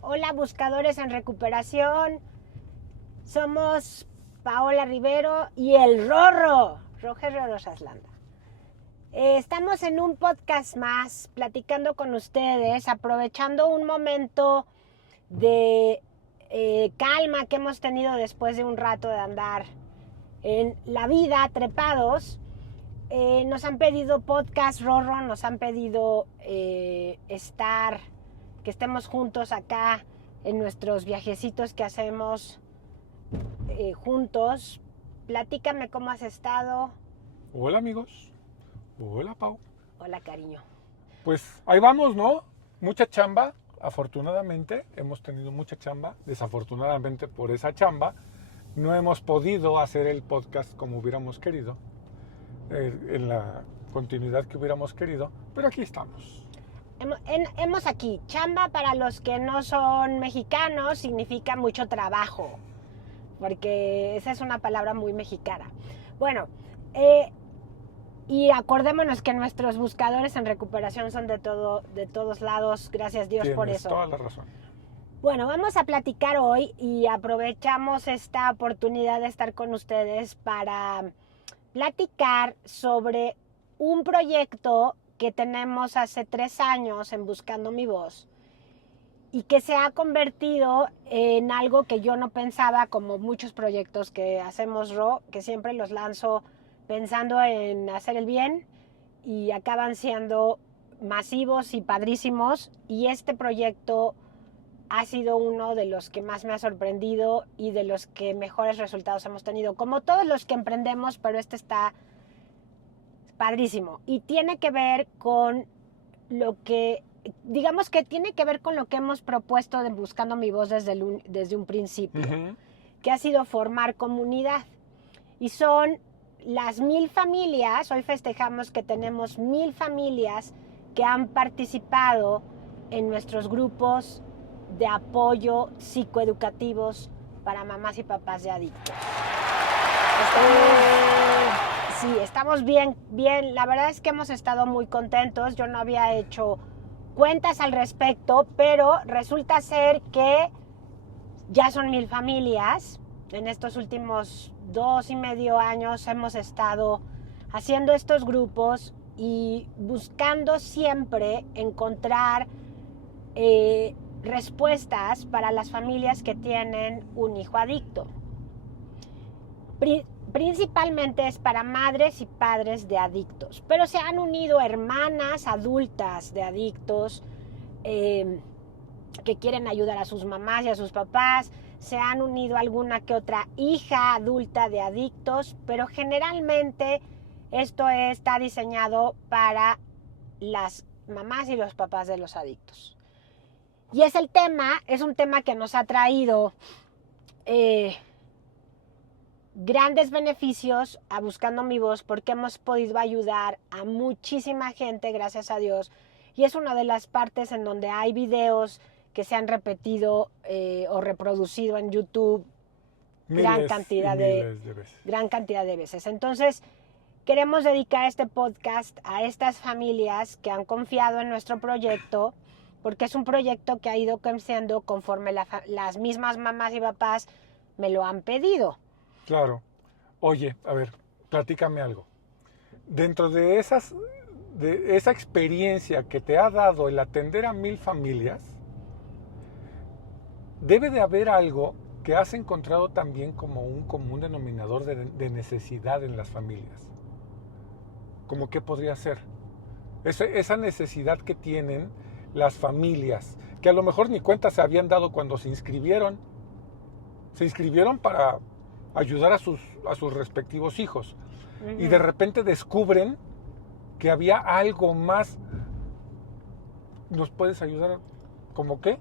Hola buscadores en recuperación. Somos Paola Rivero y el Rogelio Rosaslanda. Estamos en un podcast más, platicando con ustedes, aprovechando un momento de calma que hemos tenido después de un rato de andar en la vida trepados. Nos han pedido podcast, Rorro, nos han pedido que estemos juntos acá en nuestros viajecitos que hacemos juntos. Platícame cómo has estado. Hola amigos, hola Pau. Hola cariño. Pues ahí vamos, ¿no? Mucha chamba, afortunadamente hemos tenido mucha chamba. Desafortunadamente por esa chamba no hemos podido hacer el podcast como hubiéramos querido, en la continuidad que hubiéramos querido, pero aquí estamos. Hemos aquí, chamba para los que no son mexicanos significa mucho trabajo, porque esa es una palabra muy mexicana. Bueno, y acordémonos que nuestros buscadores en recuperación son de todos lados, gracias Dios por eso. Tienes toda la razón. Bueno, vamos a platicar hoy y aprovechamos esta oportunidad de estar con ustedes para platicar sobre un proyecto que tenemos hace 3 años en Buscando mi Voz y que se ha convertido en algo que yo no pensaba, como muchos proyectos que hacemos, que siempre los lanzo pensando en hacer el bien y acaban siendo masivos y padrísimos, y este proyecto ha sido uno de los que más me ha sorprendido y de los que mejores resultados hemos tenido, como todos los que emprendemos, pero este está padrísimo y tiene que ver con lo que, digamos que tiene que ver con lo que hemos propuesto de Buscando mi Voz desde un principio, que ha sido formar comunidad. Y son las 1000 familias, hoy festejamos que tenemos 1000 familias que han participado en nuestros grupos de apoyo psicoeducativos para mamás y papás de adictos. Sí, estamos bien. La verdad es que hemos estado muy contentos. Yo no había hecho cuentas al respecto, pero resulta ser que ya son 1000 familias. En estos últimos 2.5 años hemos estado haciendo estos grupos y buscando siempre encontrar respuestas para las familias que tienen un hijo adicto. Principalmente es para madres y padres de adictos, pero se han unido hermanas adultas de adictos que quieren ayudar a sus mamás y a sus papás. Se han unido alguna que otra hija adulta de adictos, pero generalmente esto está diseñado para las mamás y los papás de los adictos. Y es un tema que nos ha traído grandes beneficios a Buscando mi Voz, porque hemos podido ayudar a muchísima gente, gracias a Dios. Y es una de las partes en donde hay videos que se han repetido o reproducido en YouTube gran cantidad de veces. Entonces, queremos dedicar este podcast a estas familias que han confiado en nuestro proyecto, porque es un proyecto que ha ido creciendo conforme las mismas mamás y papás me lo han pedido. Claro. Oye, a ver, platícame algo. Dentro de esa experiencia que te ha dado el atender a 1000 familias, debe de haber algo que has encontrado también como un común denominador de necesidad en las familias. ¿Cómo qué podría ser? Esa necesidad que tienen las familias, que a lo mejor ni cuenta se habían dado cuando se inscribieron. Se inscribieron para ayudar a sus respectivos hijos. Uh-huh. Y de repente descubren que había algo más. ¿Nos puedes ayudar? ¿Cómo qué?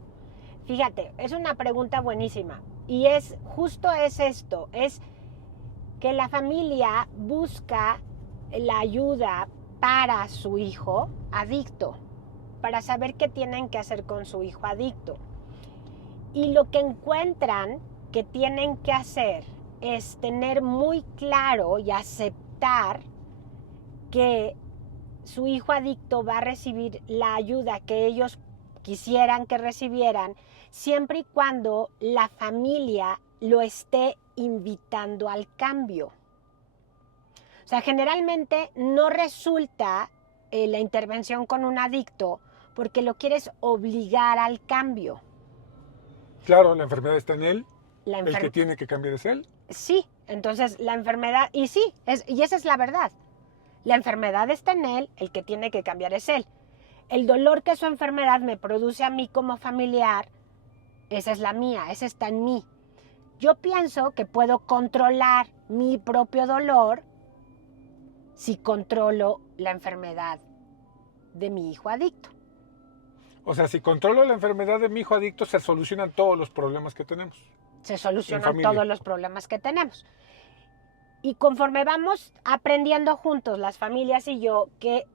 Fíjate, es una pregunta buenísima. Y es esto, es que la familia busca la ayuda para su hijo adicto, para saber qué tienen que hacer con su hijo adicto. Y lo que encuentran que tienen que hacer es tener muy claro y aceptar que su hijo adicto va a recibir la ayuda que ellos quisieran que recibieran, siempre y cuando la familia lo esté invitando al cambio. O sea, generalmente no resulta la intervención con un adicto porque lo quieres obligar al cambio. Claro, la enfermedad está en él, La el que tiene que cambiar es él. Sí, entonces la enfermedad, y sí, y esa es la verdad. La enfermedad está en él, el que tiene que cambiar es él. El dolor que su enfermedad me produce a mí como familiar, esa es la mía, esa está en mí. Yo pienso que puedo controlar mi propio dolor si controlo la enfermedad de mi hijo adicto. O sea, si controlo la enfermedad de mi hijo adicto, se solucionan todos los problemas que tenemos. Se solucionan todos los problemas que tenemos. Y conforme vamos aprendiendo juntos, las familias y yo, que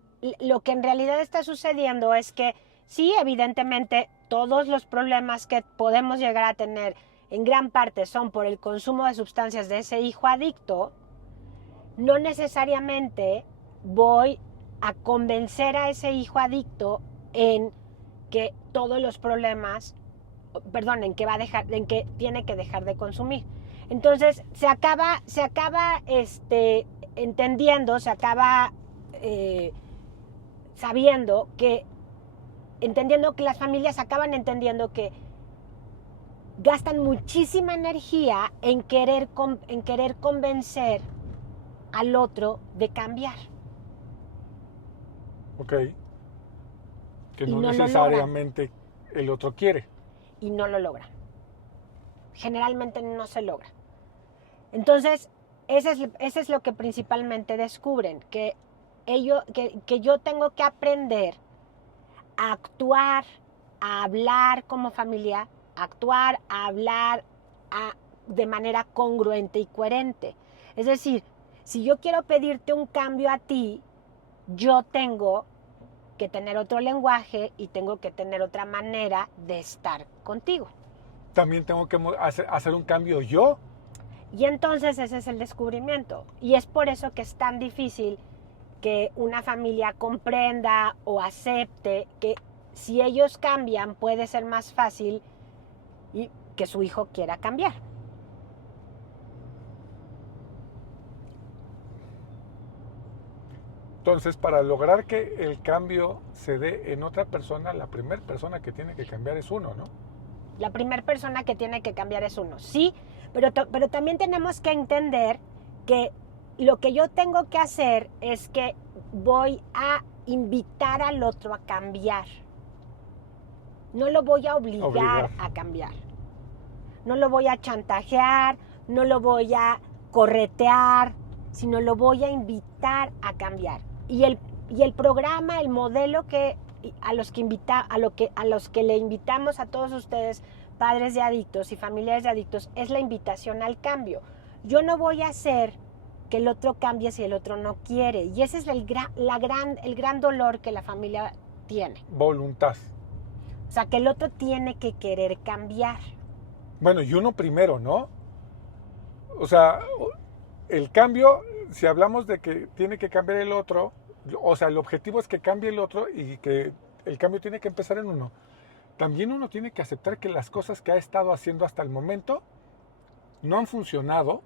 lo que en realidad está sucediendo es que sí, evidentemente, todos los problemas que podemos llegar a tener en gran parte son por el consumo de sustancias de ese hijo adicto, no necesariamente voy a convencer a ese hijo adicto en que todos los problemas, en que tiene que dejar de consumir. Entonces se acaba entendiendo, se acaba entendiendo que las familias acaban entendiendo que gastan muchísima energía en querer convencer al otro de cambiar. Ok. Que no necesariamente el otro quiere. Y no lo logra. Generalmente no se logra. Entonces, ese es lo que principalmente descubren, que yo tengo que aprender a actuar, a hablar como familia, a actuar, a hablar de manera congruente y coherente. Es decir, si yo quiero pedirte un cambio a ti, yo tengo que tener otro lenguaje y tengo que tener otra manera de estar contigo. También tengo que hacer un cambio yo. Y entonces ese es el descubrimiento. Y es por eso que es tan difícil que una familia comprenda o acepte que si ellos cambian puede ser más fácil y que su hijo quiera cambiar. Entonces, para lograr que el cambio se dé en otra persona, la primera persona que tiene que cambiar es uno, ¿no? La primera persona que tiene que cambiar es uno, sí, pero también tenemos que entender que lo que yo tengo que hacer es que voy a invitar al otro a cambiar. No lo voy a obligar a cambiar. No lo voy a chantajear, no lo voy a corretear, sino lo voy a invitar a cambiar. Y el programa, el modelo a los que le invitamos a todos ustedes, padres de adictos y familiares de adictos, es la invitación al cambio. Yo no voy a hacer que el otro cambie si el otro no quiere. Y ese es el gran dolor que la familia tiene. Voluntad. O sea, que el otro tiene que querer cambiar. Bueno, y uno primero, ¿no? O sea, el cambio, si hablamos de que tiene que cambiar el otro, o sea, el objetivo es que cambie el otro y que el cambio tiene que empezar en uno. También uno tiene que aceptar que las cosas que ha estado haciendo hasta el momento no han funcionado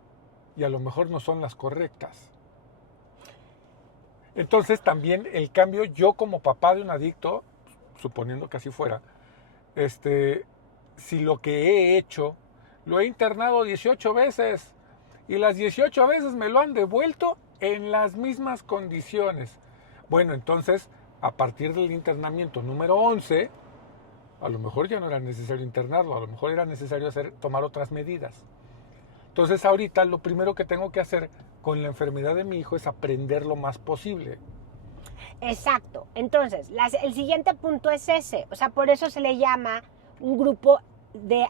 y a lo mejor no son las correctas. Entonces también el cambio, yo como papá de un adicto, suponiendo que así fuera, si lo que he hecho, lo he internado 18 veces y las 18 veces me lo han devuelto en las mismas condiciones. Bueno, entonces, a partir del internamiento número 11, a lo mejor ya no era necesario internarlo, a lo mejor era necesario tomar otras medidas. Entonces, ahorita lo primero que tengo que hacer con la enfermedad de mi hijo es aprender lo más posible. Exacto. Entonces, el siguiente punto es ese. O sea, por eso se le llama un grupo de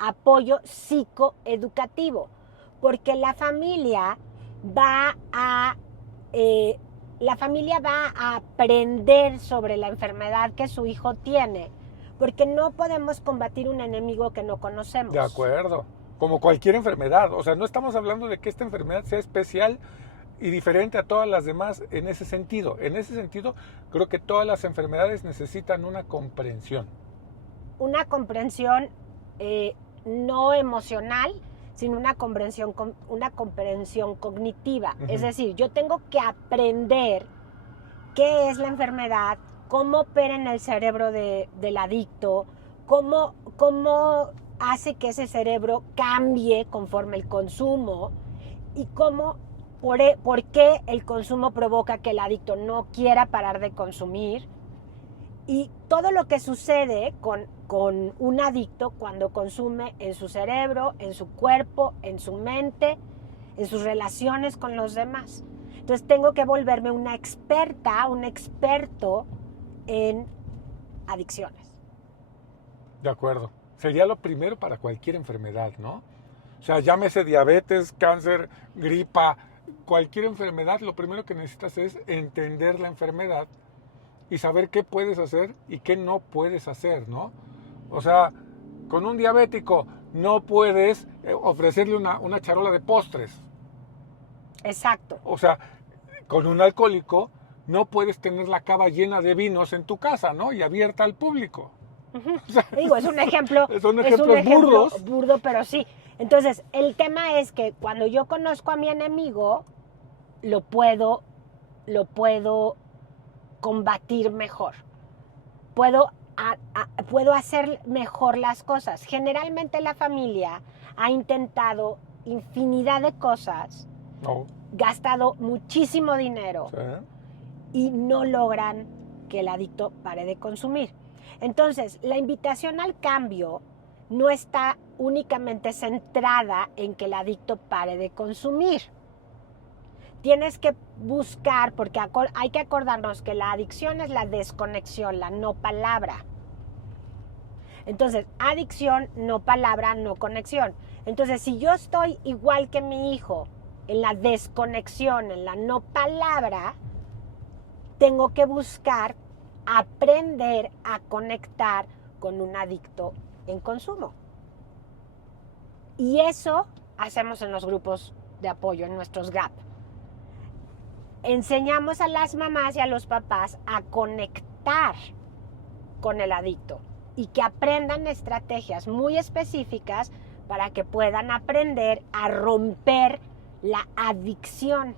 apoyo psicoeducativo. Porque la familia va a aprender sobre la enfermedad que su hijo tiene. Porque no podemos combatir un enemigo que no conocemos. De acuerdo. Como cualquier enfermedad. O sea, no estamos hablando de que esta enfermedad sea especial y diferente a todas las demás en ese sentido. En ese sentido, creo que todas las enfermedades necesitan una comprensión. una comprensión no emocional, sino una comprensión cognitiva. Uh-huh. Es decir, yo tengo que aprender qué es la enfermedad, cómo opera en el cerebro del adicto, cómo hace que ese cerebro cambie conforme el consumo y por qué el consumo provoca que el adicto no quiera parar de consumir y todo lo que sucede con un adicto cuando consume en su cerebro, en su cuerpo, en su mente, en sus relaciones con los demás. Entonces tengo que volverme una experta, un experto en adicciones. De acuerdo. Sería lo primero para cualquier enfermedad, ¿no? O sea, llámese diabetes, cáncer, gripa, cualquier enfermedad, lo primero que necesitas es entender la enfermedad y saber qué puedes hacer y qué no puedes hacer, ¿no? O sea, con un diabético no puedes ofrecerle una charola de postres. Exacto. O sea, con un alcohólico no puedes tener la cava llena de vinos en tu casa, ¿no? Y abierta al público. Uh-huh. O sea, digo, es un ejemplo. Son ejemplos burdos. Burdo, pero sí. Entonces, el tema es que cuando yo conozco a mi enemigo, lo puedo combatir mejor. Puedo hacer mejor las cosas. Generalmente la familia ha intentado infinidad de cosas, gastado muchísimo dinero, ¿sí? Y no logran que el adicto pare de consumir. Entonces, la invitación al cambio no está únicamente centrada en que el adicto pare de consumir. Tienes que buscar, porque hay que acordarnos que la adicción es la desconexión, la no palabra. Entonces, adicción, no palabra, no conexión. Entonces, si yo estoy igual que mi hijo en la desconexión, en la no palabra, tengo que buscar aprender a conectar con un adicto en consumo. Y eso hacemos en los grupos de apoyo, en nuestros GAP. Enseñamos a las mamás y a los papás a conectar con el adicto y que aprendan estrategias muy específicas para que puedan aprender a romper la adicción.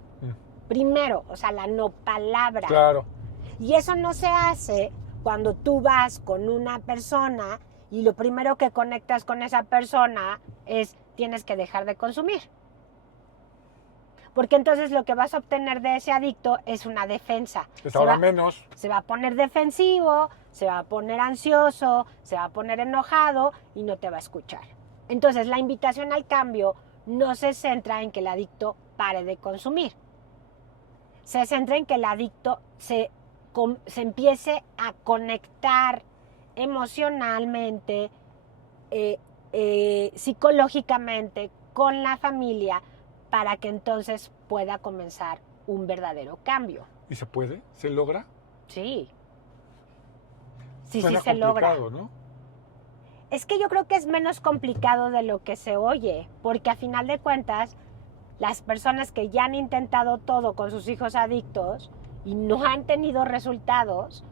Primero, o sea, la no palabra. Claro. Y eso no se hace cuando tú vas con una persona y lo primero que conectas con esa persona es tienes que dejar de consumir. Porque entonces lo que vas a obtener de ese adicto es una defensa. Menos. Se va a poner defensivo, se va a poner ansioso, se va a poner enojado y no te va a escuchar. Entonces la invitación al cambio no se centra en que el adicto pare de consumir. Se centra en que el adicto se empiece a conectar emocionalmente, psicológicamente con la familia para que entonces pueda comenzar un verdadero cambio. ¿Y se puede? ¿Se logra? Sí. Sí, Suena sí se logra. ¿No? Es que yo creo que es menos complicado de lo que se oye, porque a final de cuentas, las personas que ya han intentado todo con sus hijos adictos y no han tenido resultados,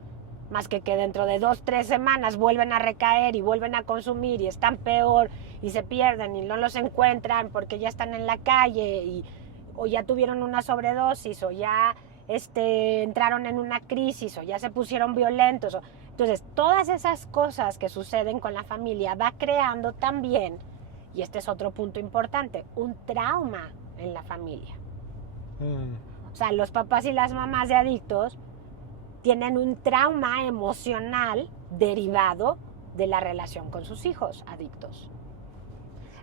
más que dentro de 2-3 semanas vuelven a recaer y vuelven a consumir y están peor y se pierden y no los encuentran porque ya están en la calle o ya tuvieron una sobredosis o ya entraron en una crisis o ya se pusieron violentos. Entonces, todas esas cosas que suceden con la familia va creando también, y este es otro punto importante, un trauma en la familia. O sea, los papás y las mamás de adictos tienen un trauma emocional derivado de la relación con sus hijos adictos.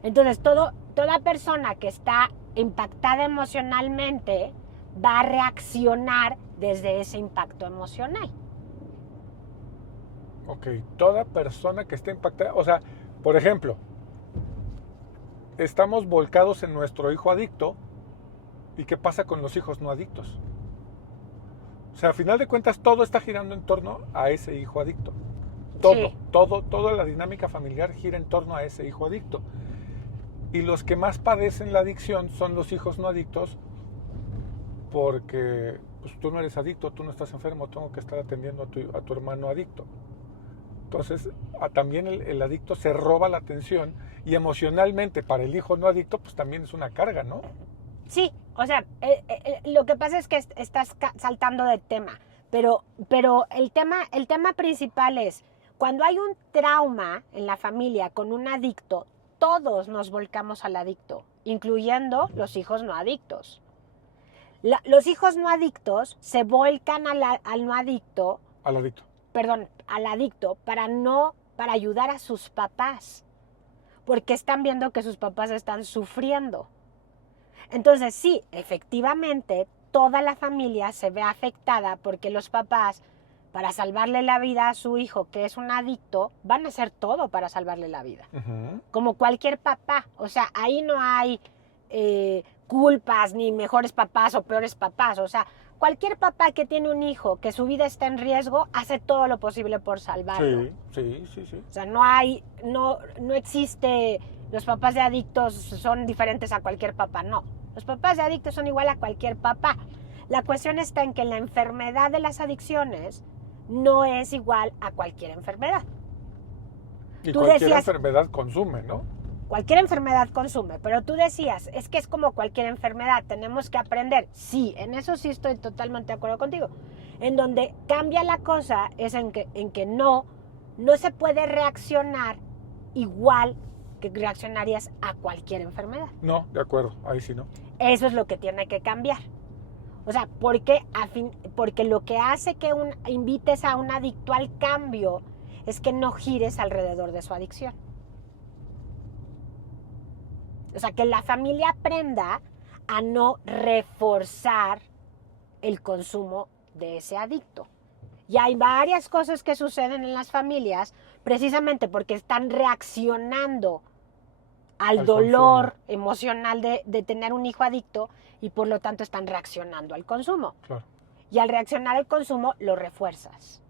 Entonces, toda persona que está impactada emocionalmente va a reaccionar desde ese impacto emocional. Ok, toda persona que esté impactada, o sea, por ejemplo, estamos volcados en nuestro hijo adicto, ¿y qué pasa con los hijos no adictos? O sea, a final de cuentas, todo está girando en torno a ese hijo adicto. Sí. Toda la dinámica familiar gira en torno a ese hijo adicto. Y los que más padecen la adicción son los hijos no adictos, porque pues, tú no eres adicto, tú no estás enfermo, tengo que estar atendiendo a tu hermano adicto. Entonces, también el adicto se roba la atención y emocionalmente para el hijo no adicto, pues también es una carga, ¿no? Sí, o sea, lo que pasa es que estás saltando de tema, pero el tema principal es, cuando hay un trauma en la familia con un adicto, todos nos volcamos al adicto, incluyendo los hijos no adictos. Los hijos no adictos se volcan al no adicto. Al adicto. Perdón, al adicto para ayudar a sus papás, porque están viendo que sus papás están sufriendo. Entonces sí, efectivamente, toda la familia se ve afectada porque los papás, para salvarle la vida a su hijo, que es un adicto, van a hacer todo para salvarle la vida. Uh-huh. Como cualquier papá. O sea, ahí no hay culpas, ni mejores papás o peores papás. O sea, cualquier papá que tiene un hijo que su vida está en riesgo, hace todo lo posible por salvarlo. Sí. O sea, no existe, los papás de adictos son diferentes a cualquier papá, no. Los papás de adictos son igual a cualquier papá. La cuestión está en que la enfermedad de las adicciones no es igual a cualquier enfermedad. Y cualquier enfermedad consume, ¿no? Cualquier enfermedad consume, pero tú decías, es que es como cualquier enfermedad, tenemos que aprender. Sí, en eso sí estoy totalmente de acuerdo contigo. En donde cambia la cosa es en que no se puede reaccionar igual que reaccionarías a cualquier enfermedad. No, de acuerdo, ahí sí no. Eso es lo que tiene que cambiar. O sea, porque lo que hace que invites a un adicto al cambio es que no gires alrededor de su adicción. O sea, que la familia aprenda a no reforzar el consumo de ese adicto. Y hay varias cosas que suceden en las familias precisamente porque están reaccionando al dolor consumo emocional de tener un hijo adicto y por lo tanto están reaccionando al consumo. Claro. Y al reaccionar al consumo lo refuerzas.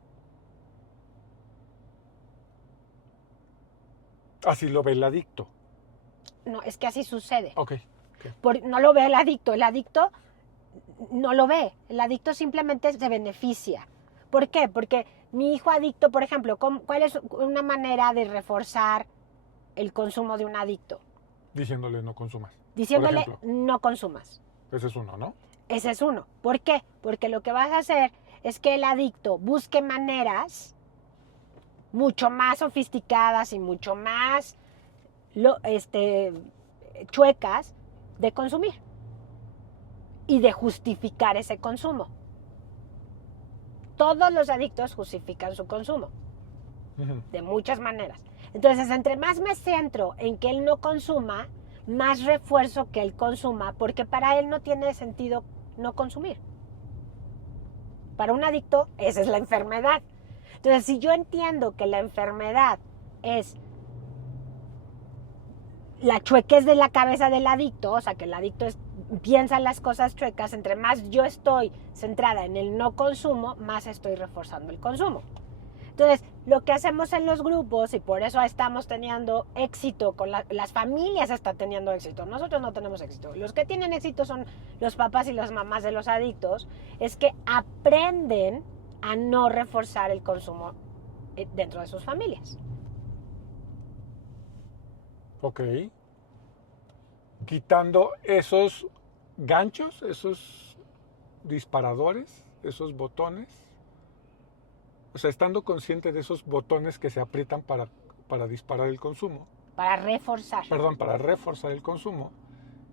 Así lo ve el adicto. No, es que así sucede. Okay. No lo ve el adicto no lo ve. El adicto simplemente se beneficia. ¿Por qué? Porque mi hijo adicto, por ejemplo, ¿cuál es una manera de reforzar el consumo de un adicto? Diciéndole no consumas. Diciéndole no consumas. Ese es uno, ¿no? Ese es uno. ¿Por qué? Porque lo que vas a hacer es que el adicto busque maneras mucho más sofisticadas y mucho más chuecas de consumir y de justificar ese consumo. Todos los adictos justifican su consumo de muchas maneras. Entonces, entre más me centro en que él no consuma, más refuerzo que él consuma, porque para él no tiene sentido no consumir. Para un adicto, esa es la enfermedad. Entonces, si yo entiendo que la enfermedad es la chuequez de la cabeza del adicto, o sea, que el adicto piensa las cosas chuecas, entre más yo estoy centrada en el no consumo, más estoy reforzando el consumo. Entonces, lo que hacemos en los grupos, y por eso estamos teniendo éxito, las familias están teniendo éxito, nosotros no tenemos éxito, los que tienen éxito son los papás y las mamás de los adictos, es que aprenden a no reforzar el consumo dentro de sus familias. Ok. Quitando esos ganchos, esos disparadores, esos botones. O sea, estando consciente de esos botones que se aprietan para disparar el consumo. Para reforzar. Perdón, para reforzar el consumo.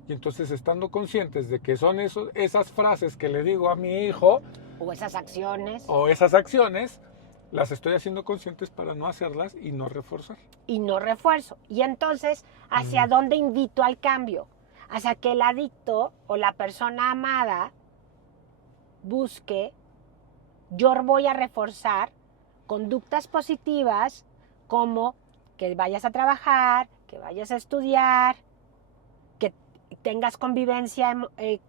Y entonces estando conscientes de que son esas frases que le digo a mi hijo. O esas acciones. O esas acciones, las estoy haciendo conscientes para no hacerlas y no reforzar. Y no refuerzo. Y entonces, ¿hacia dónde invito al cambio? Hacia que el adicto o la persona amada busque, yo voy a reforzar conductas positivas como que vayas a trabajar, que vayas a estudiar, que tengas convivencia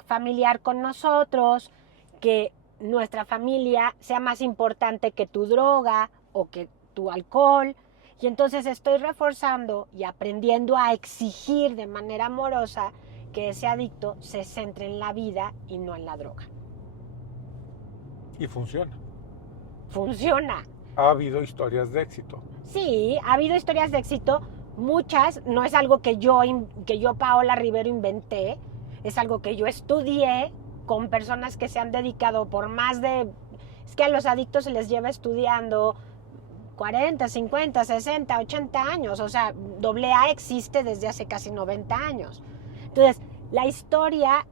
familiar con nosotros, que nuestra familia sea más importante que tu droga o que tu alcohol. Y entonces estoy reforzando y aprendiendo a exigir de manera amorosa que ese adicto se centre en la vida y no en la droga. Y funciona. Funciona. ha habido historias de éxito. Sí, ha habido historias de éxito, muchas, no es algo que yo Paola Rivero inventé, es algo que yo estudié con personas que se han dedicado por más de... Es que a los adictos se les lleva estudiando 40, 50, 60, 80 años, o sea, AA existe desde hace casi 90 años. Entonces, la historia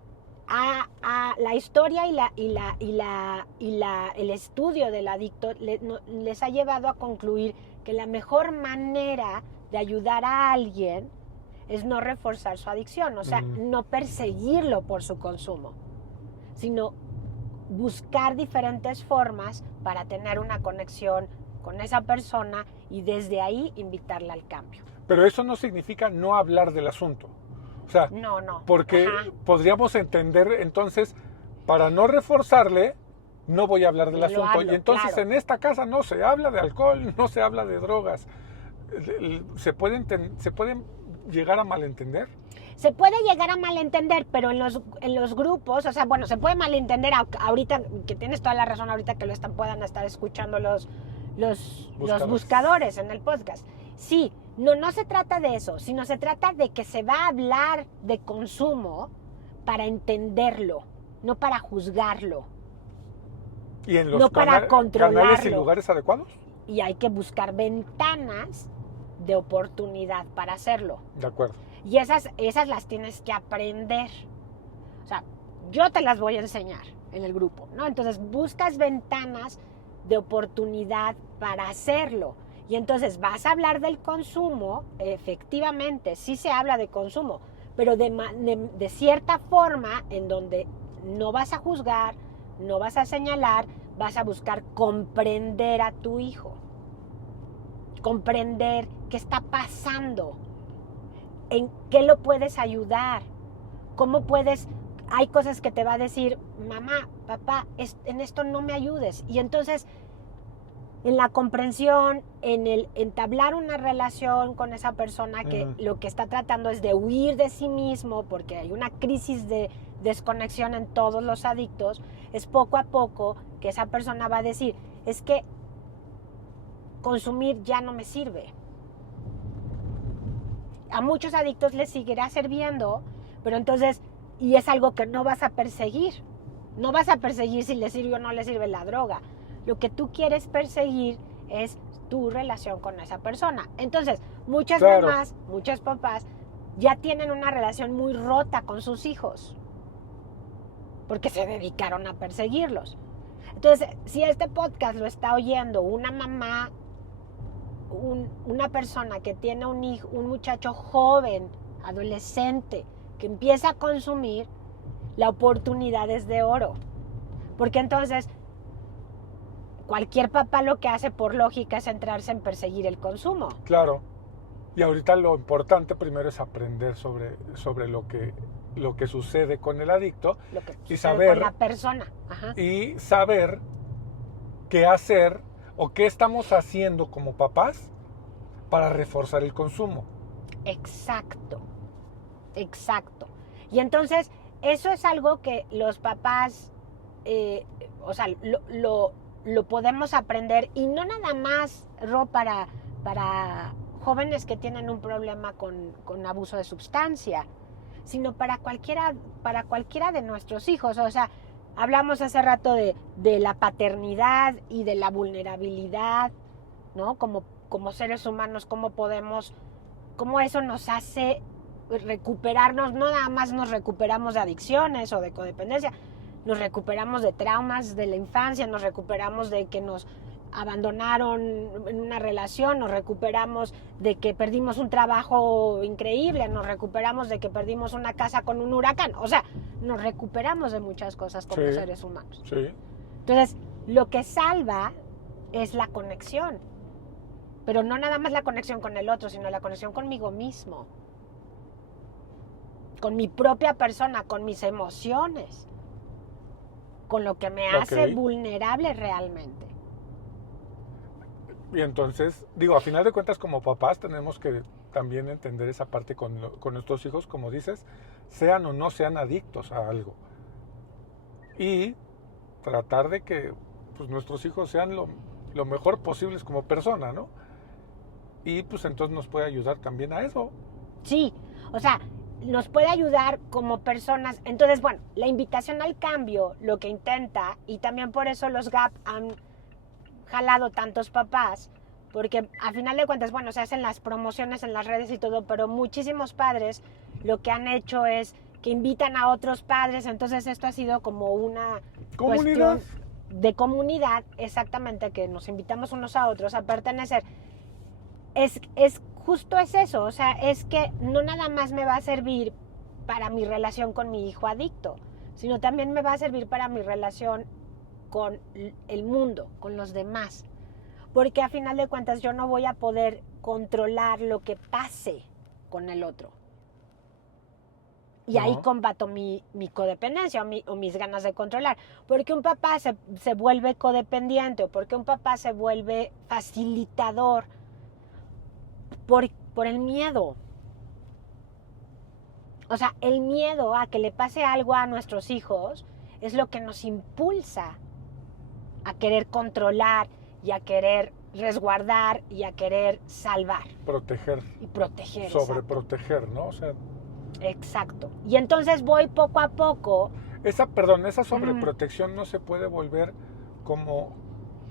el estudio del adicto les ha llevado a concluir que la mejor manera de ayudar a alguien es no reforzar su adicción, o sea, no perseguirlo por su consumo, sino buscar diferentes formas para tener una conexión con esa persona y desde ahí invitarla al cambio. Pero eso no significa no hablar del asunto. O sea, no. Porque podríamos entender entonces, para no reforzarle, no voy a hablar del asunto. Hablo, y entonces claro. En esta casa no se habla de alcohol, no se habla de drogas. ¿Se pueden llegar a malentender? Se puede llegar a malentender, pero en los grupos, o sea, bueno, se puede malentender ahorita, que tienes toda la razón, ahorita que puedan estar escuchando los buscadores en el podcast. Sí, no se trata de eso, sino se trata de que se va a hablar de consumo para entenderlo, no para juzgarlo. ¿Y en los no para controlarlo. Canales y lugares adecuados? Y hay que buscar ventanas de oportunidad para hacerlo. De acuerdo. Y esas las tienes que aprender. O sea, yo te las voy a enseñar en el grupo, ¿no? Entonces buscas ventanas de oportunidad para hacerlo. Y entonces vas a hablar del consumo, efectivamente, sí se habla de consumo, pero de cierta forma en donde no vas a juzgar, no vas a señalar, vas a buscar comprender a tu hijo. Comprender qué está pasando, en qué lo puedes ayudar, cómo puedes... Hay cosas que te va a decir, mamá, papá, en esto no me ayudes. Y entonces, en la comprensión, en el entablar una relación con esa persona que lo que está tratando es de huir de sí mismo, porque hay una crisis de desconexión en todos los adictos, es poco a poco que esa persona va a decir, es que consumir ya no me sirve. A muchos adictos les seguirá sirviendo, pero entonces, y es algo que no vas a perseguir. No vas a perseguir si le sirve o no le sirve la droga. Lo que tú quieres perseguir es tu relación con esa persona. Entonces, muchas mamás, muchos papás ya tienen una relación muy rota con sus hijos, porque se dedicaron a perseguirlos. Entonces, si este podcast lo está oyendo una mamá, una persona que tiene un hijo, un muchacho joven, adolescente, que empieza a consumir, la oportunidad es de oro. Porque entonces, cualquier papá lo que hace por lógica es centrarse en perseguir el consumo. Claro. Y ahorita lo importante primero es aprender sobre lo que sucede con el adicto y saber con la persona. Y saber qué hacer o qué estamos haciendo como papás para reforzar el consumo. Exacto. Y entonces eso es algo que los papás, o sea, lo podemos aprender, y no nada más, para jóvenes que tienen un problema con abuso de sustancia, sino para cualquiera de nuestros hijos. O sea, hablamos hace rato de la paternidad y de la vulnerabilidad, ¿no? Como seres humanos, cómo eso nos hace recuperarnos. No nada más nos recuperamos de adicciones o de codependencia, nos recuperamos de traumas de la infancia, nos recuperamos de que nos abandonaron en una relación, nos recuperamos de que perdimos un trabajo increíble, nos recuperamos de que perdimos una casa con un huracán. O sea, nos recuperamos de muchas cosas como seres humanos. Sí. Entonces, lo que salva es la conexión. Pero no nada más la conexión con el otro, sino la conexión conmigo mismo. Con mi propia persona, con mis emociones. Con lo que me hace vulnerable realmente. Y entonces, a final de cuentas, como papás tenemos que también entender esa parte con nuestros hijos, como dices, sean o no sean adictos a algo. Y tratar de que nuestros hijos sean lo mejor posible como persona, ¿no? Y pues entonces nos puede ayudar también a eso. Sí, o sea, nos puede ayudar como personas. Entonces, bueno, la invitación al cambio, lo que intenta, y también por eso los GAP han jalado tantos papás, porque a final de cuentas, bueno, se hacen las promociones en las redes y todo, pero muchísimos padres lo que han hecho es que invitan a otros padres, entonces esto ha sido como una Comunidad. cuestión de comunidad, exactamente, que nos invitamos unos a otros a pertenecer. Es justo es eso, o sea, es que no nada más me va a servir para mi relación con mi hijo adicto, sino también me va a servir para mi relación con el mundo, con los demás. Porque a final de cuentas yo no voy a poder controlar lo que pase con el otro. Y ahí combato mi codependencia o mis ganas de controlar. Porque un papá se vuelve codependiente o porque un papá se vuelve facilitador por el miedo. O sea, el miedo a que le pase algo a nuestros hijos es lo que nos impulsa a querer controlar y a querer resguardar y a querer salvar. Proteger. Y proteger. Sobreproteger, ¿no? O sea, exacto. Y entonces voy poco a poco. Esa sobreprotección no se puede volver como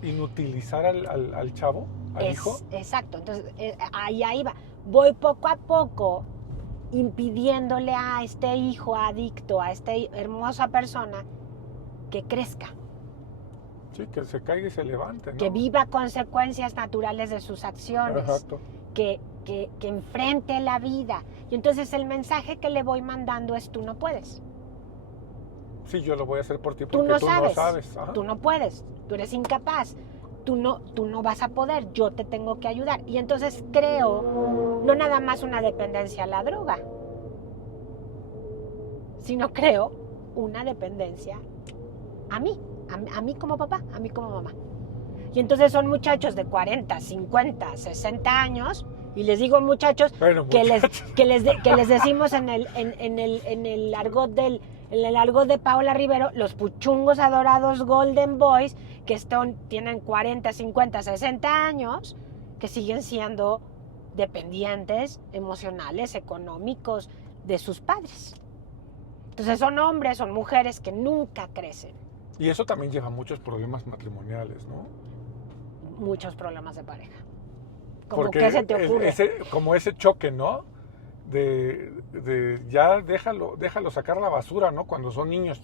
inutilizar al chavo, al hijo. Exacto. Entonces, ahí va. Voy poco a poco impidiéndole a este hijo adicto, a esta hermosa persona, que crezca. Sí, que se caiga y se levante, ¿no? Que viva consecuencias naturales de sus acciones. Exacto. Que enfrente la vida. Y entonces el mensaje que le voy mandando es: tú no puedes. Sí, yo lo voy a hacer por ti porque tú no sabes. Ajá. Tú no puedes, tú eres incapaz. Tú no vas a poder, yo te tengo que ayudar. Y entonces creo no nada más una dependencia a la droga, sino creo una dependencia a mí como papá, a mí como mamá. Y entonces son muchachos de 40, 50, 60 años, y les digo muchachos, que les decimos en el argot de Paola Rivero, los puchungos adorados Golden Boys, que tienen 40, 50, 60 años, que siguen siendo dependientes emocionales, económicos de sus padres. Entonces son hombres, son mujeres que nunca crecen. Y eso también lleva a muchos problemas matrimoniales, ¿no? Muchos problemas de pareja. Porque ¿qué se te ocurre? Como ese choque, ¿no? De ya déjalo sacar la basura, ¿no? Cuando son niños.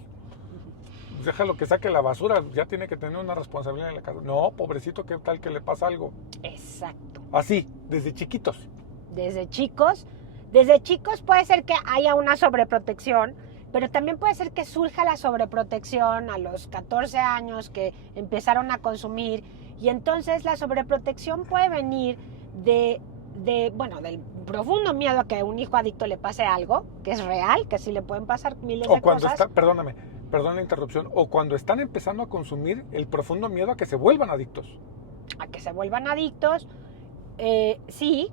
Déjalo que saque la basura, ya tiene que tener una responsabilidad en la casa. No, pobrecito, ¿qué tal que le pasa algo? Exacto. Así, desde chiquitos. Desde chicos puede ser que haya una sobreprotección, pero también puede ser que surja la sobreprotección a los 14 años que empezaron a consumir, y entonces la sobreprotección puede venir del profundo miedo a que a un hijo adicto le pase algo, que es real, que sí le pueden pasar miles de cosas. Perdón la interrupción, o cuando están empezando a consumir, el profundo miedo a que se vuelvan adictos. A que se vuelvan adictos, sí,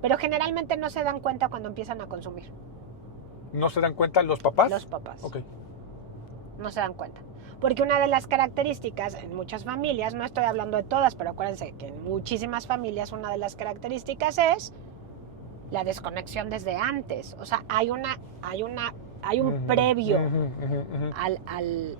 pero generalmente no se dan cuenta cuando empiezan a consumir. ¿No se dan cuenta los papás? Los papás. Ok. No se dan cuenta. Porque una de las características en muchas familias, no estoy hablando de todas, pero acuérdense que en muchísimas familias una de las características es la desconexión desde antes. O sea, hay un previo al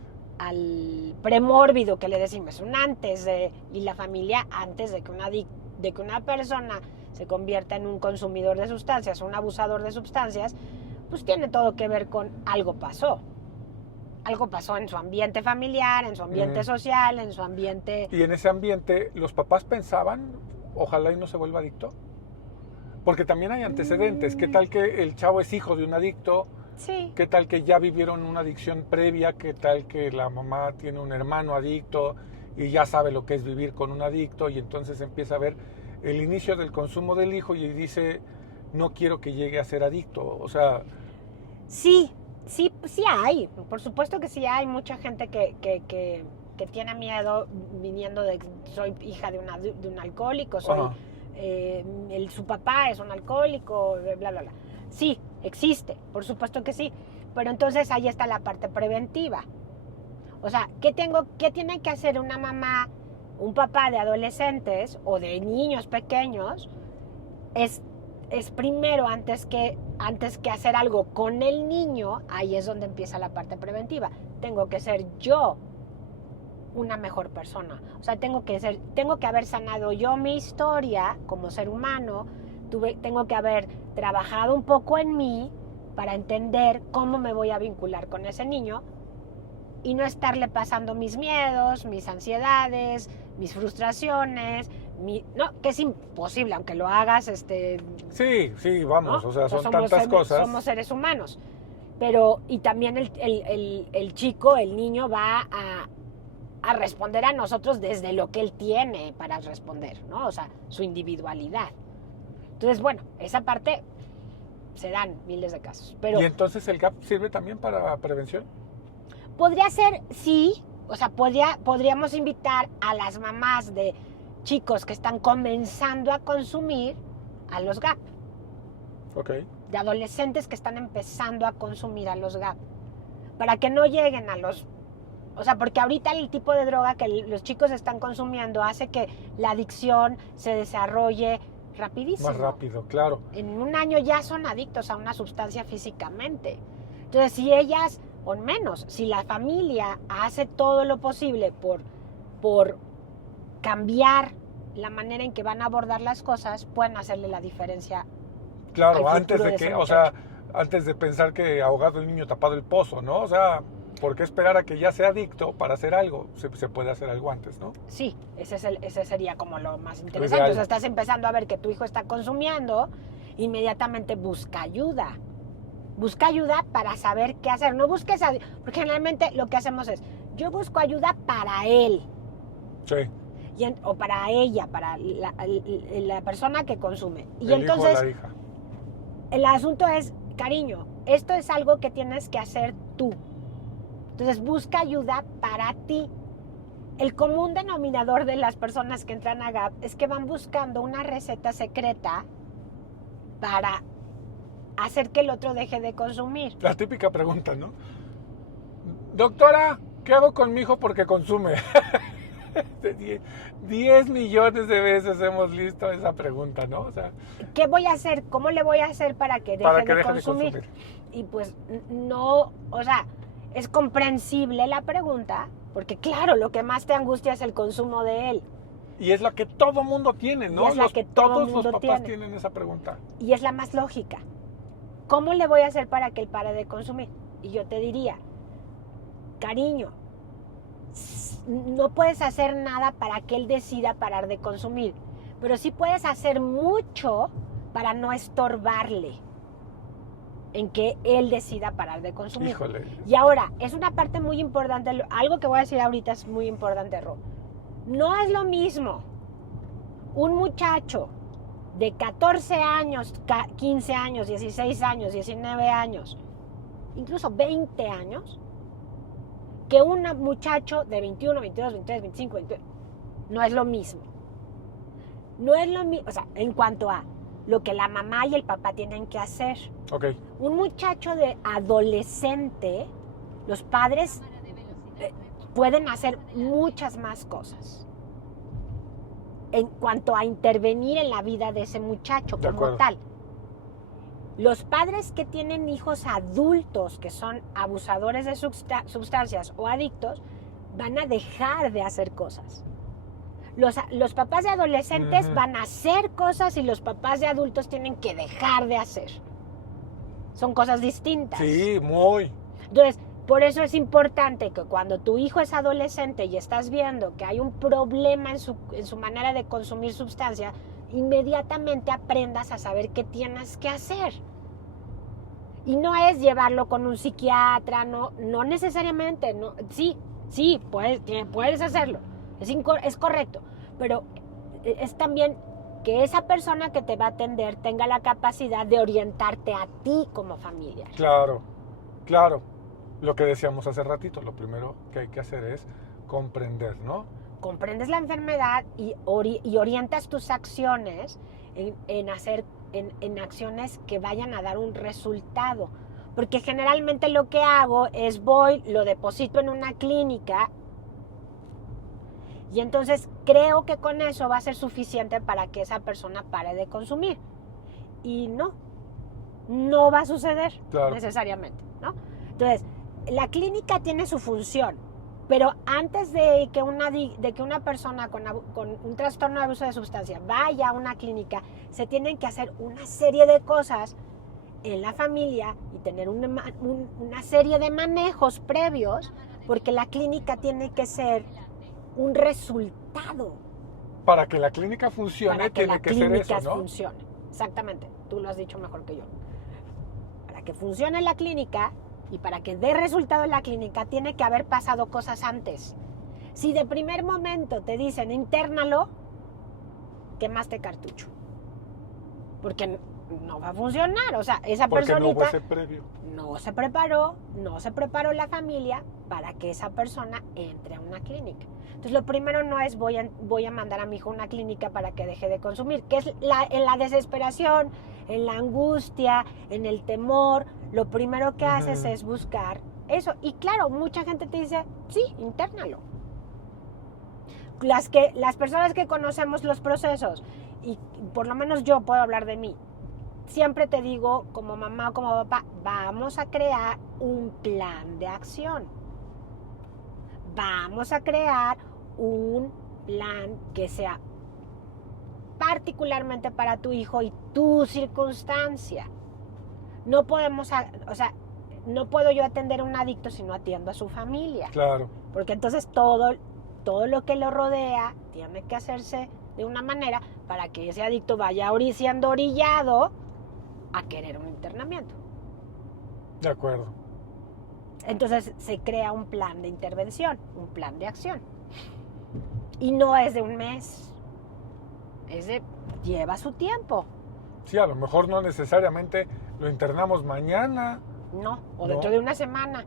premórbido que le decimos, un antes y la familia antes de que una persona se convierta en un consumidor de sustancias, un abusador de sustancias, pues tiene todo que ver con algo pasó. Algo pasó en su ambiente familiar, en su ambiente social, en su ambiente... Y en ese ambiente, ¿los papás pensaban, ojalá y no se vuelva adicto? Porque también hay antecedentes. ¿Qué tal que el chavo es hijo de un adicto? Sí. ¿Qué tal que ya vivieron una adicción previa? ¿Qué tal que la mamá tiene un hermano adicto y ya sabe lo que es vivir con un adicto? Y entonces empieza a ver el inicio del consumo del hijo y dice, no quiero que llegue a ser adicto. O sea... Sí hay. Por supuesto que sí hay mucha gente que tiene miedo viniendo de... Soy hija de un alcohólico, su papá es un alcohólico, bla, bla, bla. Sí, existe, por supuesto que sí. Pero entonces ahí está la parte preventiva. O sea, ¿qué tiene que hacer una mamá un papá de adolescentes o de niños pequeños es primero, antes que hacer algo con el niño, ahí es donde empieza la parte preventiva. Tengo que ser yo una mejor persona. O sea, tengo que haber sanado yo mi historia como ser humano, tengo que haber trabajado un poco en mí para entender cómo me voy a vincular con ese niño y no estarle pasando mis miedos, mis ansiedades, mis frustraciones, que es imposible, aunque lo hagas, Sí, vamos, ¿no? o sea, son Somos tantas cosas. Somos seres humanos. Pero, y también el chico, el niño va a responder a nosotros desde lo que él tiene para responder, ¿no? O sea, su individualidad. Entonces, bueno, esa parte se dan miles de casos. Pero ¿Y entonces el GAP sirve también para prevención? podría ser, sí, o sea, podríamos invitar a las mamás de chicos que están comenzando a consumir a los GAP. Ok. De adolescentes que están empezando a consumir a los GAP. Para que no lleguen a los... O sea, porque ahorita el tipo de droga que los chicos están consumiendo hace que la adicción se desarrolle rapidísimo. Más rápido, claro. En un año ya son adictos a una sustancia físicamente. Entonces, si ellas, o menos, si la familia hace todo lo posible por cambiar la manera en que van a abordar las cosas, pueden hacerle la diferencia. Claro, al antes futuro de ese que, o muchacho. sea, antes de pensar que ahogado el niño tapado el pozo, ¿no? O sea, ¿por qué esperar a que ya sea adicto para hacer algo? Se puede hacer algo antes, ¿no? Sí, ese sería como lo más Lo interesante. ideal. O sea, estás empezando a ver que tu hijo está consumiendo, inmediatamente busca ayuda. Busca ayuda para saber qué hacer. No busques ayuda, porque generalmente lo que hacemos es, yo busco ayuda para él. Sí. O para ella, para la persona que consume. Y El entonces, hijo o la hija. el asunto es, cariño, esto es algo que tienes que hacer tú. Entonces, busca ayuda para ti. El común denominador de las personas que entran a GAP es que van buscando una receta secreta para hacer que el otro deje de consumir. La típica pregunta, ¿no? Doctora, ¿qué hago con mi hijo porque consume? 10 millones de veces hemos visto esa pregunta, ¿no? O sea, ¿Qué voy a hacer? ¿Cómo le voy a hacer para que deje, de consumir? Y pues no, o sea, es comprensible la pregunta, porque claro, lo que más te angustia es el consumo de él. Y es la que todo mundo tiene, ¿no? Y es la que todo todos mundo los papás tiene. tienen esa pregunta. Y es la más lógica. ¿Cómo le voy a hacer para que él pare de consumir? Y yo te diría, cariño, no puedes hacer nada para que él decida parar de consumir, pero sí puedes hacer mucho para no estorbarle en que él decida parar de consumir. Híjole. Y ahora, es una parte muy importante, algo que voy a decir ahorita es muy importante, Ro. No es lo mismo un muchacho de 14 años, 15 años, 16 años, 19 años, incluso 20 años, que un muchacho de 21, 22, 23, 25, 28. No es lo mismo. No es lo mismo, o sea, en cuanto a lo que la mamá y el papá tienen que hacer. Ok. Un muchacho de adolescente, los padres pueden hacer muchas más cosas en cuanto a intervenir en la vida de ese muchacho como tal. Los padres que tienen hijos adultos que son abusadores de sustancias o adictos van a dejar de hacer cosas. Los papás de adolescentes van a hacer cosas y los papás de adultos tienen que dejar de hacer. Son cosas distintas. Sí, muy. Entonces, por eso es importante que cuando tu hijo es adolescente y estás viendo que hay un problema en su manera de consumir sustancia, inmediatamente aprendas a saber qué tienes que hacer. Y no es llevarlo con un psiquiatra, no necesariamente. No, sí, puedes hacerlo, es correcto, pero es también que esa persona que te va a atender tenga la capacidad de orientarte a ti como familiar. Claro, claro. Lo que decíamos hace ratito, lo primero que hay que hacer es comprender, ¿no? Comprendes la enfermedad y orientas tus acciones en acciones que vayan a dar un resultado. Porque generalmente lo que hago es lo deposito en una clínica Y entonces creo que con eso va a ser suficiente para que esa persona pare de consumir. Y no va a suceder necesariamente, ¿no? Entonces, la clínica tiene su función, pero antes de que una persona con un trastorno de abuso de sustancia vaya a una clínica, se tienen que hacer una serie de cosas en la familia y tener una serie de manejos previos, porque la clínica tiene que ser un resultado. Para que la clínica funcione, tiene que ser eso, ¿no? Funcione. Exactamente, tú lo has dicho mejor que yo. Para que funcione la clínica y para que dé resultado en la clínica, tiene que haber pasado cosas antes. Si de primer momento te dicen internalo, quemaste cartucho. Porque no va a funcionar. O sea, esa personita no hubo ese previo. no se preparó la familia para que esa persona entre a una clínica. Entonces, lo primero no es voy a mandar a mi hijo a una clínica para que deje de consumir, que es en la desesperación, en la angustia, en el temor, lo primero que haces es buscar eso. Y claro, mucha gente te dice, sí, internalo. Las personas que conocemos los procesos, y por lo menos yo puedo hablar de mí, siempre te digo, como mamá o como papá, vamos a crear un plan de acción. Vamos a crear un plan que sea particularmente para tu hijo y tu circunstancia. No puedo yo atender a un adicto si no atiendo a su familia. Claro. Porque entonces todo lo que lo rodea tiene que hacerse de una manera para que ese adicto vaya siendo orillado a querer un internamiento. De acuerdo. Entonces se crea un plan de intervención, un plan de acción. Y no es de un mes, lleva su tiempo. Sí, a lo mejor no necesariamente lo internamos mañana. No, o dentro de una semana.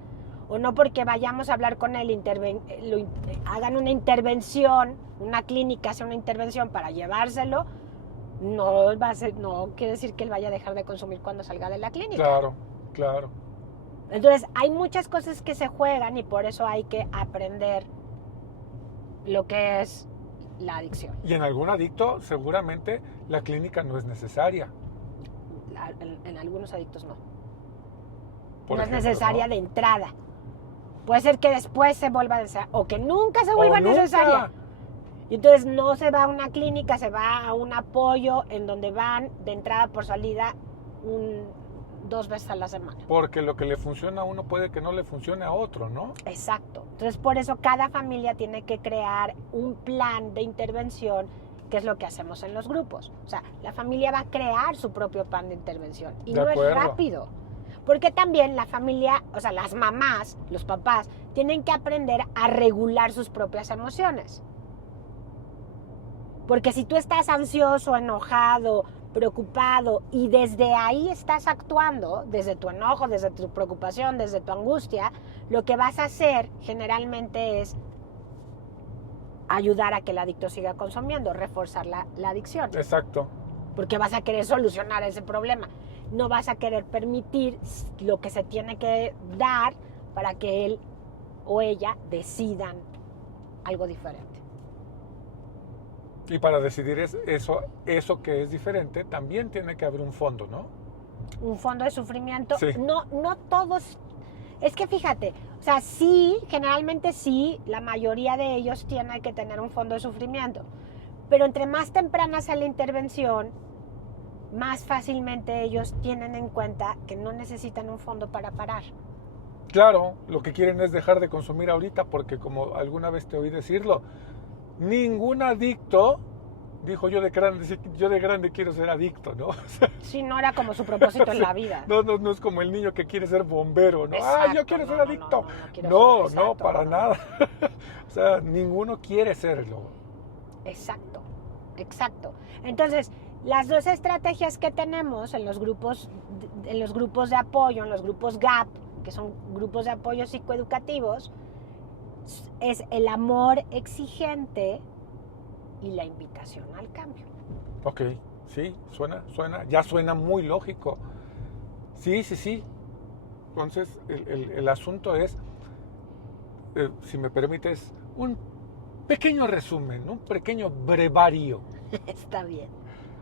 O no porque vayamos a hablar con él, hagan una intervención, una clínica hace una intervención para llevárselo, no quiere decir que él vaya a dejar de consumir cuando salga de la clínica. Claro. Entonces, hay muchas cosas que se juegan y por eso hay que aprender lo que es la adicción. Y en algún adicto, seguramente, la clínica no es necesaria. En algunos adictos no. No es necesaria de entrada. Puede ser que después se vuelva necesaria o que nunca se vuelva necesaria. Y entonces no se va a una clínica, se va a un apoyo en donde van de entrada por salida 2 veces a la semana. Porque lo que le funciona a uno puede que no le funcione a otro, ¿no? Exacto. Entonces por eso cada familia tiene que crear un plan de intervención, que es lo que hacemos en los grupos. O sea, la familia va a crear su propio plan de intervención y no es rápido. Porque también la familia, o sea, las mamás, los papás, tienen que aprender a regular sus propias emociones. Porque si tú estás ansioso, enojado, preocupado y desde ahí estás actuando, desde tu enojo, desde tu preocupación, desde tu angustia, lo que vas a hacer generalmente es ayudar a que el adicto siga consumiendo, reforzar la adicción. Exacto. Porque vas a querer solucionar ese problema. No vas a querer permitir lo que se tiene que dar para que él o ella decidan algo diferente. Y para decidir eso que es diferente, también tiene que haber un fondo, ¿no? Un fondo de sufrimiento. Sí. No todos. Es que fíjate, o sea, sí, generalmente sí, la mayoría de ellos tienen que tener un fondo de sufrimiento. Pero entre más temprana sea la intervención, más fácilmente ellos tienen en cuenta que no necesitan un fondo para parar. Claro, lo que quieren es dejar de consumir ahorita porque, como alguna vez te oí decirlo, ningún adicto dijo yo de grande quiero ser adicto, ¿no? Sí, no era como su propósito en la vida. No es como el niño que quiere ser bombero, ¿no? Exacto, Yo quiero ser adicto. No, Para nada. O sea, ninguno quiere serlo. Exacto. Entonces, las dos estrategias que tenemos en los grupos de apoyo, en los grupos GAP, que son grupos de apoyo psicoeducativos, es el amor exigente y la invitación al cambio. Ok, sí, ya suena muy lógico. Sí. Entonces, el asunto es, si me permites, un pequeño resumen, un pequeño brevario. Está bien.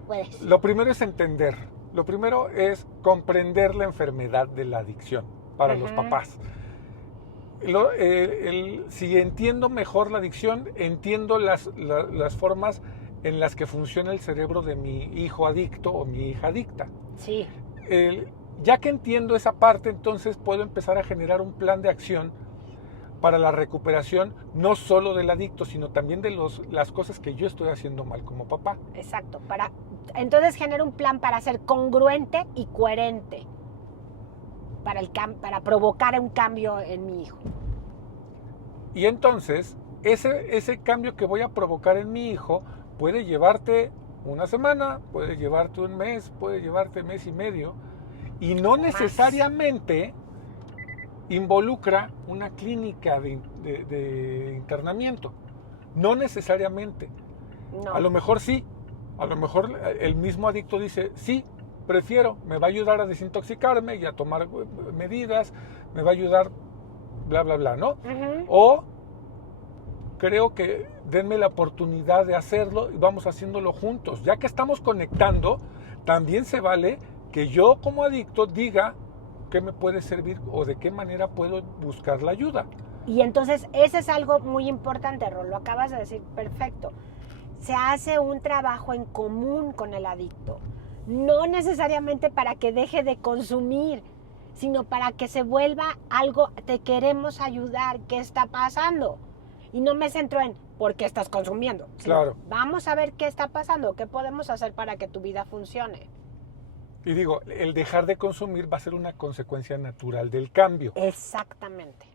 Puedes. Lo primero es entender. Lo primero es comprender la enfermedad de la adicción para los papás. Si entiendo mejor la adicción, entiendo las formas en las que funciona el cerebro de mi hijo adicto o mi hija adicta. Sí. Ya que entiendo esa parte, entonces puedo empezar a generar un plan de acción para la recuperación, no solo del adicto, sino también de las cosas que yo estoy haciendo mal como papá. Exacto. Entonces genera un plan para ser congruente y coherente, para provocar un cambio en mi hijo. Y entonces, ese cambio que voy a provocar en mi hijo puede llevarte una semana, puede llevarte un mes, puede llevarte mes y medio, y no necesariamente involucra una clínica de internamiento. No necesariamente. No. A lo mejor sí. A lo mejor el mismo adicto dice, sí, prefiero, me va a ayudar a desintoxicarme y a tomar medidas, me va a ayudar, bla, bla, bla, ¿no? O creo que denme la oportunidad de hacerlo y vamos haciéndolo juntos. Ya que estamos conectando, también se vale que yo como adicto diga qué me puede servir o de qué manera puedo buscar la ayuda. Y entonces ese es algo muy importante, Ro, lo acabas de decir perfecto. Se hace un trabajo en común con el adicto, no necesariamente para que deje de consumir, sino para que se vuelva algo, te queremos ayudar, ¿qué está pasando? Y no me centro en por qué estás consumiendo. Claro. Vamos a ver qué está pasando, qué podemos hacer para que tu vida funcione. Y digo, el dejar de consumir va a ser una consecuencia natural del cambio. Exactamente.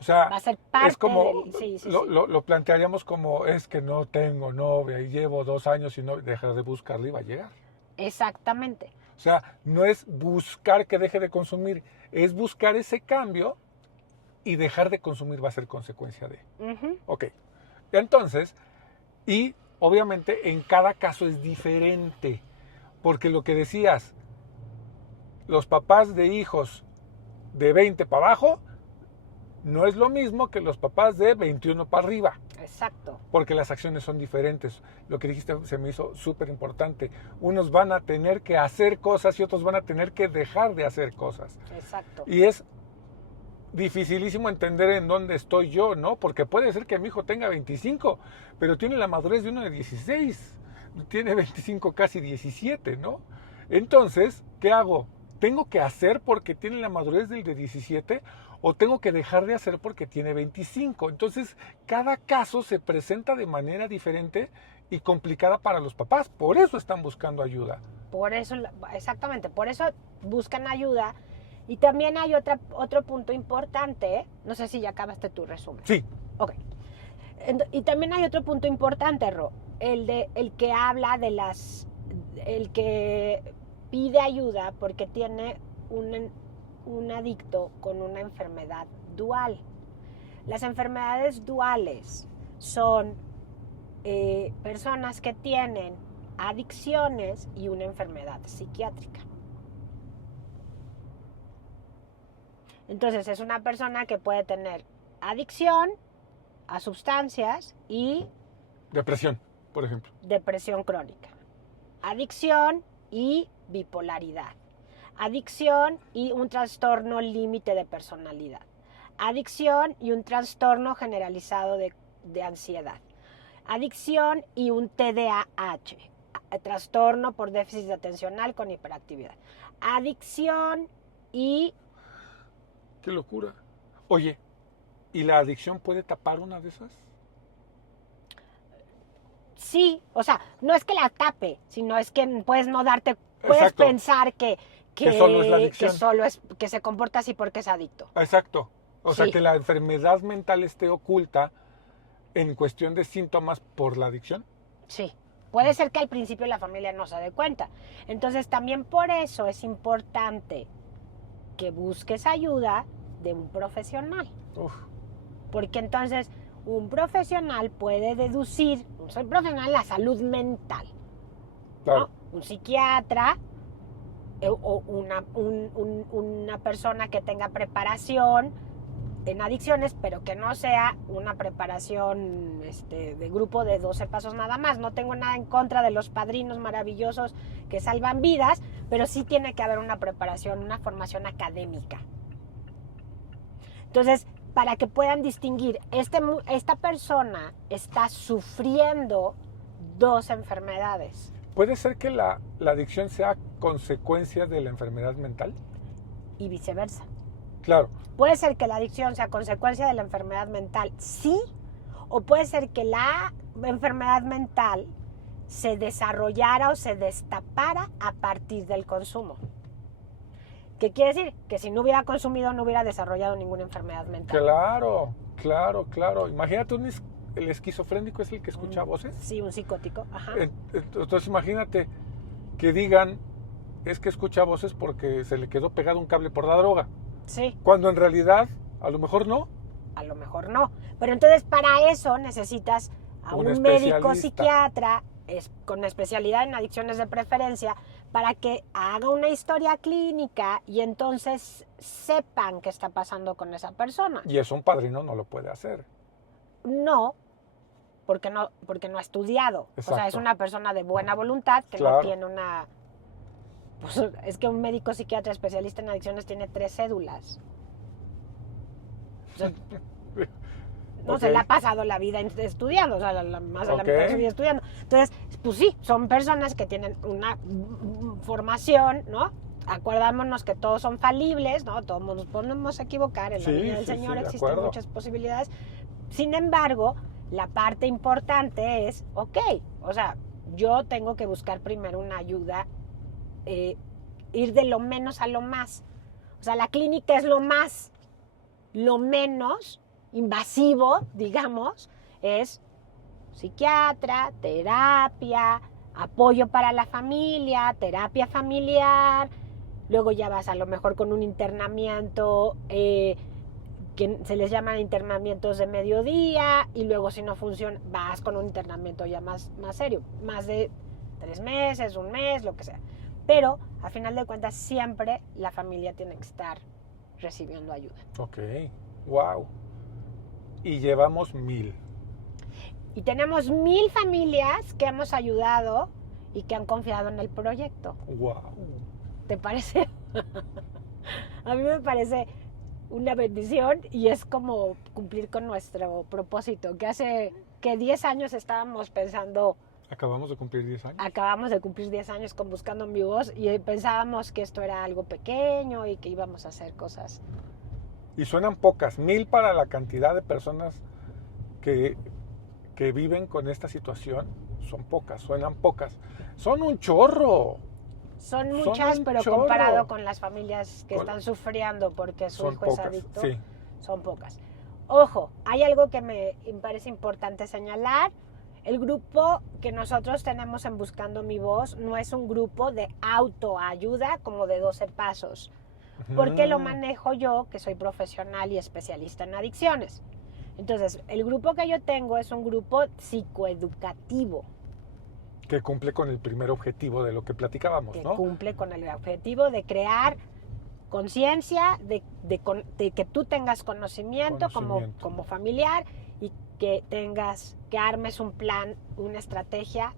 O sea, va a ser parte es como, sí. lo plantearíamos como, es que no tengo novia y llevo 2 años y no dejar de buscarla y va a llegar. Exactamente. O sea, no es buscar que deje de consumir, es buscar ese cambio y dejar de consumir va a ser consecuencia de. Ok. Entonces, y obviamente en cada caso es diferente, porque lo que decías, los papás de hijos de 20 para abajo, no es lo mismo que los papás de 21 para arriba. Exacto. Porque las acciones son diferentes. Lo que dijiste se me hizo súper importante. Unos van a tener que hacer cosas y otros van a tener que dejar de hacer cosas. Exacto. Y es dificilísimo entender en dónde estoy yo, ¿no? Porque puede ser que mi hijo tenga 25, pero tiene la madurez de uno de 16. Tiene 25, casi 17, ¿no? Entonces, ¿qué hago? ¿Tengo que hacer porque tiene la madurez del de 17 o tengo que dejar de hacer porque tiene 25? Entonces, cada caso se presenta de manera diferente y complicada para los papás. Por eso están buscando ayuda. Por eso, exactamente, por eso buscan ayuda. Y también hay otro punto importante, no sé si ya acabaste tu resumen. Sí. Ok. Y también hay otro punto importante, Ro, el que habla de el que pide ayuda porque tiene un adicto con una enfermedad dual. Las enfermedades duales son personas que tienen adicciones y una enfermedad psiquiátrica. Entonces es una persona que puede tener adicción a sustancias y depresión, por ejemplo. Depresión crónica. Adicción y bipolaridad. Adicción y un trastorno límite de personalidad. Adicción y un trastorno generalizado de ansiedad. Adicción y un TDAH, trastorno por déficit atencional con hiperactividad. Adicción y... ¡Qué locura! Oye, ¿y la adicción puede tapar una de esas? Sí, o sea, no es que la tape, sino es que puedes no darte, puedes Exacto. pensar que solo es la adicción. Que se comporta así porque es adicto. Exacto. O sea, Sí. que la enfermedad mental esté oculta en cuestión de síntomas por la adicción. Sí. Puede ser que al principio la familia no se dé cuenta. Entonces también por eso es importante que busques ayuda de un profesional. Uf. Porque entonces un profesional puede deducir, un profesional de la salud mental, Claro. ¿no? Un psiquiatra o una persona que tenga preparación en adicciones, pero que no sea una preparación de grupo de 12 pasos nada más. No tengo nada en contra de los padrinos maravillosos que salvan vidas, pero sí tiene que haber una preparación, una formación académica. Entonces, para que puedan distinguir, esta persona está sufriendo 2 enfermedades. ¿Puede ser que la adicción sea consecuencia de la enfermedad mental? Y viceversa. Claro. Puede ser que la adicción sea consecuencia de la enfermedad mental, sí, o puede ser que la enfermedad mental se desarrollara o se destapara a partir del consumo. ¿Qué quiere decir? Que si no hubiera consumido no hubiera desarrollado ninguna enfermedad mental. Claro, claro, claro. Imagínate, el esquizofrénico es el que escucha voces. Sí, un psicótico. Ajá. Entonces imagínate que digan, es que escucha voces porque se le quedó pegado un cable por la droga. Sí. Cuando en realidad, a lo mejor no. A lo mejor no. Pero entonces para eso necesitas a un médico psiquiatra con especialidad en adicciones de preferencia para que haga una historia clínica y entonces sepan qué está pasando con esa persona. Y eso un padrino no lo puede hacer. No, porque no ha estudiado. Exacto. O sea, es una persona de buena voluntad que no tiene una... Pues es que un médico psiquiatra especialista en adicciones tiene 3 cédulas. O sea, no se le ha pasado la vida estudiando, o sea, más de la mitad de su vida estudiando. Entonces, pues sí, son personas que tienen una formación, ¿no? Acordámonos que todos son falibles, ¿no? Todos nos podemos equivocar, en la vida del Señor existen muchas posibilidades. Sin embargo, la parte importante es, o sea, yo tengo que buscar primero una ayuda, ir de lo menos a lo más. O sea, la clínica es lo menos invasivo, digamos, es psiquiatra, terapia, apoyo para la familia, terapia familiar, luego ya vas a lo mejor con un internamiento que se les llaman internamientos de mediodía, y luego si no funciona vas con un internamiento ya más serio, más de 3 meses, 1 mes, lo que sea. Pero a final de cuentas siempre la familia tiene que estar recibiendo ayuda. Ok, wow. Y llevamos 1000. Y tenemos 1000 familias que hemos ayudado y que han confiado en el proyecto. Wow. ¿Te parece? A mí me parece una bendición y es como cumplir con nuestro propósito, que hace 10 años estábamos pensando... Acabamos de cumplir 10 años. Acabamos de cumplir 10 años con Buscando Mi Voz y pensábamos que esto era algo pequeño y que íbamos a hacer cosas. Y suenan pocas, 1000 para la cantidad de personas que viven con esta situación. Son pocas, suenan pocas. Son un chorro. Son muchas, pero chorro. Comparado con las familias que están sufriendo porque su hijo es adicto, sí. Son pocas. Ojo, hay algo que me parece importante señalar. El grupo que nosotros tenemos en Buscando Mi Voz no es un grupo de autoayuda como de 12 pasos, porque lo manejo yo, que soy profesional y especialista en adicciones. Entonces, el grupo que yo tengo es un grupo psicoeducativo. Que cumple con el primer objetivo de lo que platicábamos, ¿no? Que cumple con el objetivo de crear conciencia, de que tú tengas conocimiento. Como familiar y que armes un plan, una estrategia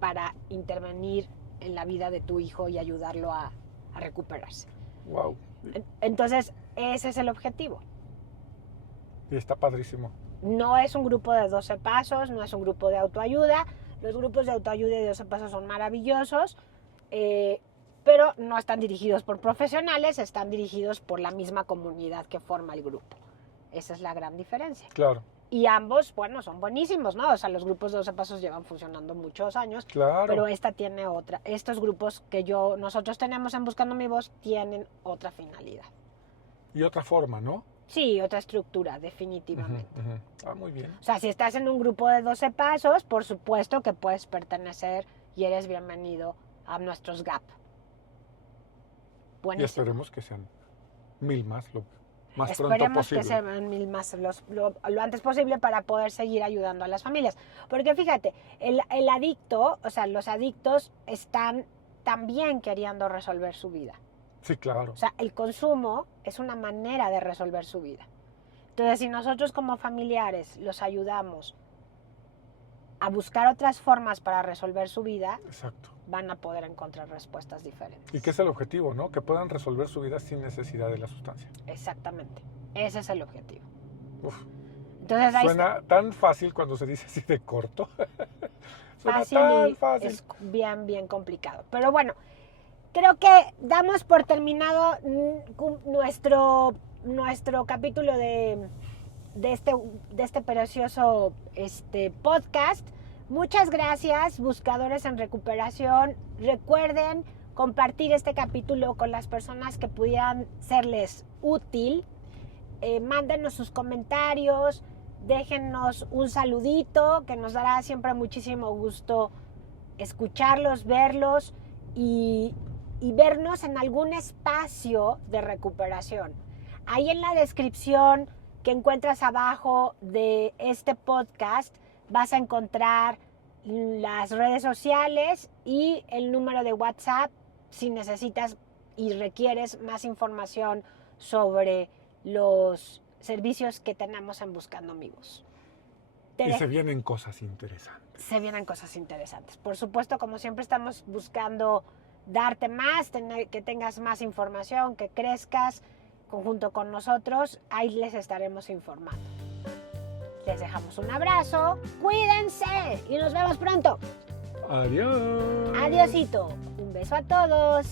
para intervenir en la vida de tu hijo y ayudarlo a recuperarse. Wow. Entonces, ese es el objetivo. Y está padrísimo. No es un grupo de 12 pasos, no es un grupo de autoayuda. Los grupos de autoayuda y de 12 pasos son maravillosos, pero no están dirigidos por profesionales, están dirigidos por la misma comunidad que forma el grupo. Esa es la gran diferencia. Claro. Y ambos, bueno, son buenísimos, ¿no? O sea, los grupos de 12 pasos llevan funcionando muchos años. Claro. Pero esta tiene otra. Estos grupos que nosotros tenemos en Buscando Mi Voz tienen otra finalidad. Y otra forma, ¿no? Sí, otra estructura, definitivamente. Ah, muy bien. O sea, si estás en un grupo de 12 pasos, por supuesto que puedes pertenecer y eres bienvenido a nuestros GAP. Buenísimo. Y esperemos que sean 1000 más, lo más pronto posible. Esperemos que sean 1000 más lo antes posible para poder seguir ayudando a las familias. Porque fíjate, el adicto, o sea, los adictos están también queriendo resolver su vida. Sí, claro. O sea, el consumo es una manera de resolver su vida. Entonces, si nosotros como familiares los ayudamos a buscar otras formas para resolver su vida, Exacto. van a poder encontrar respuestas diferentes. Y que es el objetivo, ¿no? Que puedan resolver su vida sin necesidad de la sustancia. Exactamente. Ese es el objetivo. Uf, Entonces, ahí suena tan fácil cuando se dice así de corto. Suena fácil tan y fácil. es bien complicado. Pero bueno, creo que damos por terminado nuestro capítulo de este precioso podcast. Muchas gracias, buscadores en recuperación. Recuerden compartir este capítulo con las personas que pudieran serles útil. Mándenos sus comentarios, déjennos un saludito, que nos dará siempre muchísimo gusto escucharlos, verlos y vernos en algún espacio de recuperación. Ahí en la descripción que encuentras abajo de este podcast vas a encontrar las redes sociales y el número de WhatsApp si necesitas y requieres más información sobre los servicios que tenemos en Buscando Amigos. Y se vienen cosas interesantes. Se vienen cosas interesantes. Por supuesto, como siempre, estamos buscando darte más, que tengas más información, que crezcas junto con nosotros. Ahí les estaremos informando. Les dejamos un abrazo, cuídense y nos vemos pronto. Adiós. Adiósito. Un beso a todos.